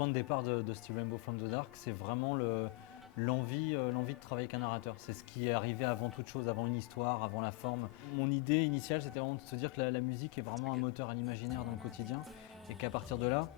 point de départ de Still Rainbow from the Dark, c'est vraiment l'envie de travailler avec un narrateur. C'est ce qui est arrivé avant toute chose, avant une histoire, avant la forme. Mon idée initiale, c'était vraiment de se dire que la musique est vraiment un moteur à l'imaginaire dans le quotidien et qu'à partir de là,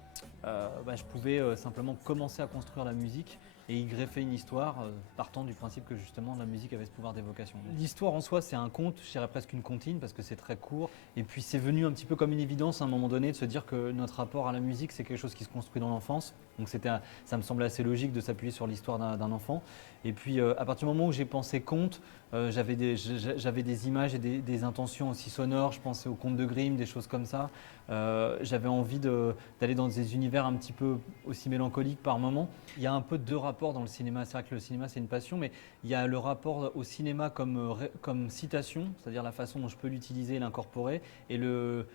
je pouvais simplement commencer à construire la musique et y greffer une histoire, partant du principe que justement la musique avait ce pouvoir d'évocation. L'histoire en soi, c'est un conte, je dirais presque une comptine parce que c'est très court. Et puis c'est venu un petit peu comme une évidence à un moment donné de se dire que notre rapport à la musique, c'est quelque chose qui se construit dans l'enfance. Donc ça me semblait assez logique de s'appuyer sur l'histoire d'un enfant. Et puis à partir du moment où j'ai pensé conte, j'avais des images et des intentions aussi sonores. Je pensais aux contes de Grimm, des choses comme ça. J'avais envie d'aller dans des univers un petit peu aussi mélancoliques par moments. Il y a un peu deux rapports dans le cinéma. C'est vrai que le cinéma, c'est une passion, mais il y a le rapport au cinéma comme citation, c'est-à-dire la façon dont je peux l'utiliser et l'incorporer, et le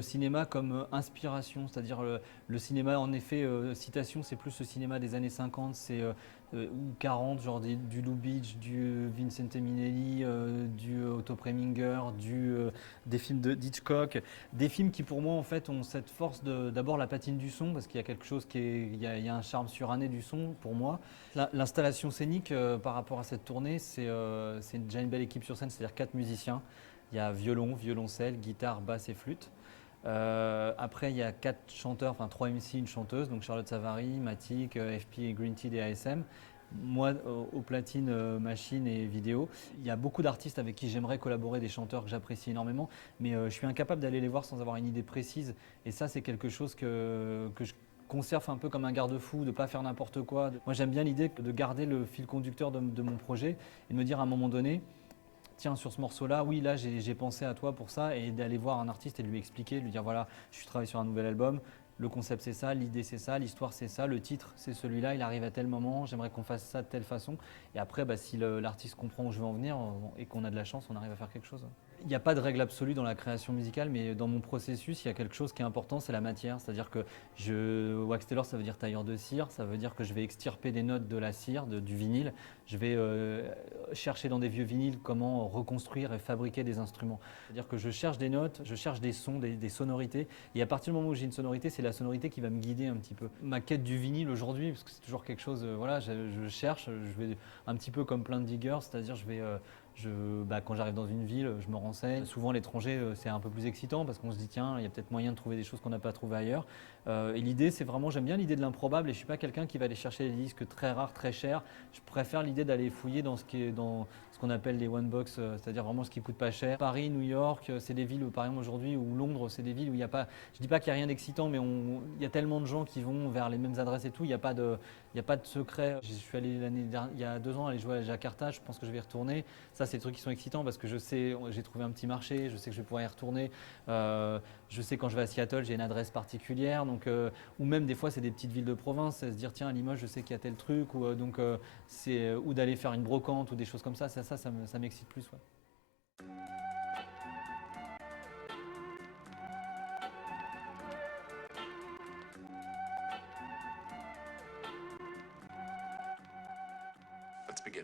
cinéma comme inspiration, c'est-à-dire le cinéma, en effet, citation, c'est plus le cinéma des années 50, ou 40, genre du Lubitsch, du Vincente Minnelli, du Otto Preminger, des films d'Hitchcock, des films qui pour moi en fait ont cette force d'abord la patine du son, parce qu'il y a quelque chose il y a un charme suranné du son pour moi. L'installation scénique par rapport à cette tournée, c'est déjà une belle équipe sur scène, c'est-à-dire 4 musiciens. Il y a violon, violoncelle, guitare, basse et flûte. Après, il y a 4 chanteurs, enfin 3 MC, une chanteuse, donc Charlotte Savary, Matic, FP, Green Tea et ASM. Moi, au platine, machine et vidéo. Il y a beaucoup d'artistes avec qui j'aimerais collaborer, des chanteurs que j'apprécie énormément, mais je suis incapable d'aller les voir sans avoir une idée précise. Et ça, c'est quelque chose que je conserve un peu comme un garde-fou, de ne pas faire n'importe quoi. Moi, j'aime bien l'idée de garder le fil conducteur de mon projet et de me dire à un moment donné, tiens, sur ce morceau-là, oui, là, j'ai pensé à toi pour ça, et d'aller voir un artiste et de lui expliquer, de lui dire, voilà, je suis travaillé sur un nouvel album, le concept c'est ça, l'idée c'est ça, l'histoire c'est ça, le titre c'est celui-là, il arrive à tel moment, j'aimerais qu'on fasse ça de telle façon. Et après, si l'artiste comprend où je veux en venir et qu'on a de la chance, on arrive à faire quelque chose. Il n'y a pas de règle absolue dans la création musicale, mais dans mon processus, il y a quelque chose qui est important, c'est la matière. C'est-à-dire que wax tailor, ça veut dire tailleur de cire, ça veut dire que je vais extirper des notes de la cire, du vinyle. Je vais chercher dans des vieux vinyles comment reconstruire et fabriquer des instruments. C'est-à-dire que je cherche des notes, je cherche des sons, des sonorités. Et à partir du moment où j'ai une sonorité, c'est la sonorité qui va me guider un petit peu. Ma quête du vinyle aujourd'hui, parce que c'est toujours quelque chose, voilà, je cherche, je vais un petit peu comme plein de diggers, c'est-à-dire je vais quand j'arrive dans une ville, je me renseigne. Souvent, l'étranger, c'est un peu plus excitant parce qu'on se dit, tiens, il y a peut-être moyen de trouver des choses qu'on n'a pas trouvées ailleurs. Et l'idée, c'est vraiment, j'aime bien l'idée de l'improbable et je ne suis pas quelqu'un qui va aller chercher des disques très rares, très chers. Je préfère l'idée d'aller fouiller dans ce qu'on appelle les one box, c'est-à-dire vraiment ce qui coûte pas cher. Paris, New York, c'est des villes, par exemple aujourd'hui, ou Londres, c'est des villes où il n'y a pas, je dis pas qu'il n'y a rien d'excitant, mais il y a tellement de gens qui vont vers les mêmes adresses et tout, il n'y a pas de secret. Je suis allé il y a 2 ans aller jouer à Jakarta, je pense que je vais y retourner. Ça, c'est des trucs qui sont excitants parce que je sais, j'ai trouvé un petit marché, je sais que je vais pouvoir y retourner. Je sais quand je vais à Seattle, j'ai une adresse particulière. Donc, ou même des fois, c'est des petites villes de province, se dire tiens, à Limoges, je sais qu'il y a tel truc. Ou d'aller faire une brocante ou des choses comme ça. Ça m'excite plus. Ouais. Let's begin.